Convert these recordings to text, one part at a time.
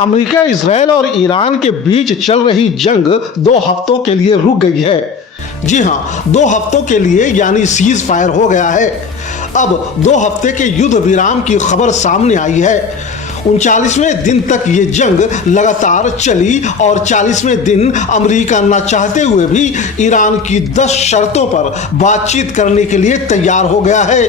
America, Israel और Iran के बीच चल रही जंग 2 हफ्तों के लिए रुक गई है। जी हाँ, 2 हफ्तों के लिए यानी सीज फायर हो गया है। अब 2 हफ्ते के युद्ध विराम की खबर सामने आई है। 39वें दिन तक ये जंग लगातार चली और 40वें दिन अमेरिका न चाहते हुए भी ईरान की 10 शर्तों पर बातचीत करने के लिए तैयार हो गया है।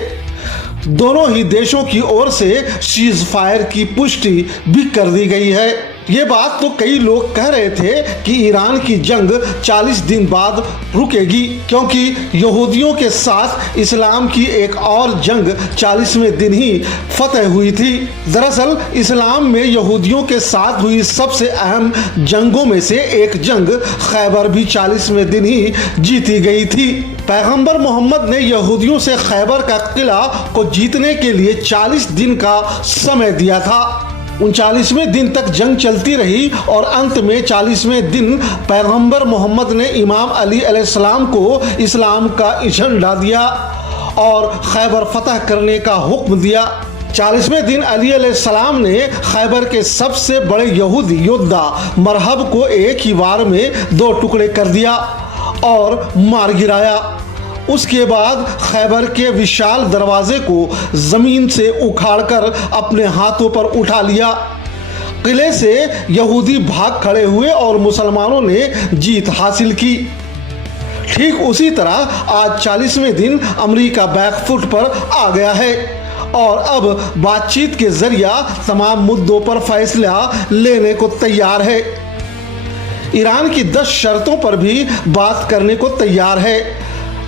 दोनों ही देशों की ओर से सीज फायर की पुष्टि भी कर दी गई है। ये बात तो कई लोग कह रहे थे कि ईरान की जंग 40 दिन बाद रुकेगी, क्योंकि यहूदियों के साथ इस्लाम की एक और जंग 40वें दिन ही फतह हुई थी। दरअसल इस्लाम में यहूदियों के साथ हुई सबसे अहम जंगों में से एक जंग खैबर भी 40वें दिन ही जीती गई थी। पैगंबर मोहम्मद ने यहूदियों से खैबर का किला को जीतने के लिए 40 दिन का समय दिया था। 39वें दिन तक जंग चलती रही और अंत में 40वें दिन पैगंबर मोहम्मद ने इमाम अली अलैहिस्सलाम को इस्लाम का झंडा दिया और खैबर फतह करने का हुक्म दिया। 40वें दिन अली अलैहिस्सलाम ने खैबर के सबसे बड़े यहूदी योद्धा मरहब को एक ही वार में 2 टुकड़े कर दिया और मार गिराया। उसके बाद खैबर के विशाल दरवाजे को जमीन से उखाड़कर अपने हाथों पर उठा लिया। किले से यहूदी भाग खड़े हुए और मुसलमानों ने जीत हासिल की। ठीक उसी तरह आज 40वें दिन अमेरिका बैकफुट पर आ गया है और अब बातचीत के जरिए तमाम मुद्दों पर फैसला लेने को तैयार है। ईरान की 10 शर्तों पर भी बात करने को तैयार है।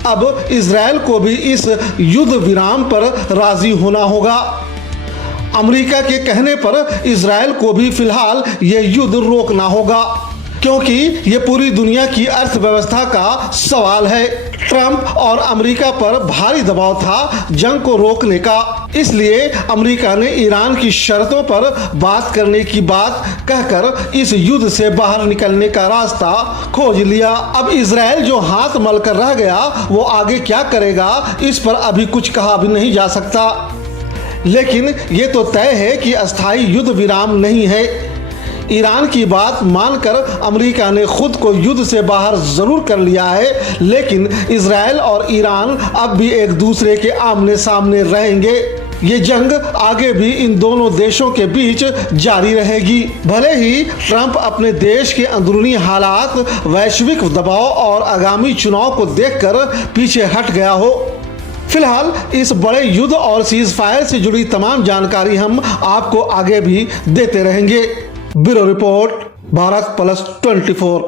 अब इजराइल को भी इस युद्ध विराम पर राजी होना होगा। अमेरिका के कहने पर इजराइल को भी फिलहाल यह युद्ध रोकना होगा, क्योंकि ये पूरी दुनिया की अर्थव्यवस्था का सवाल है। ट्रंप और अमेरिका पर भारी दबाव था जंग को रोकने का, इसलिए अमेरिका ने ईरान की शर्तों पर बात करने की बात कहकर इस युद्ध से बाहर निकलने का रास्ता खोज लिया। अब इजराइल जो हाथ मल कर रह गया, वो आगे क्या करेगा इस पर अभी कुछ कहा भी नहीं जा सकता। लेकिन ये तो तय है कि अस्थायी युद्ध विराम नहीं है। ईरान की बात मानकर अमेरिका ने खुद को युद्ध से बाहर जरूर कर लिया है, लेकिन इजराइल और ईरान अब भी एक दूसरे के आमने सामने रहेंगे। ये जंग आगे भी इन दोनों देशों के बीच जारी रहेगी। भले ही ट्रंप अपने देश के अंदरूनी हालात, वैश्विक दबाव और आगामी चुनाव को देखकर पीछे हट गया हो। फिलहाल इस बड़े युद्ध और सीज फायर से जुड़ी तमाम जानकारी हम आपको आगे भी देते रहेंगे। Bureau report, Bharat plus 24।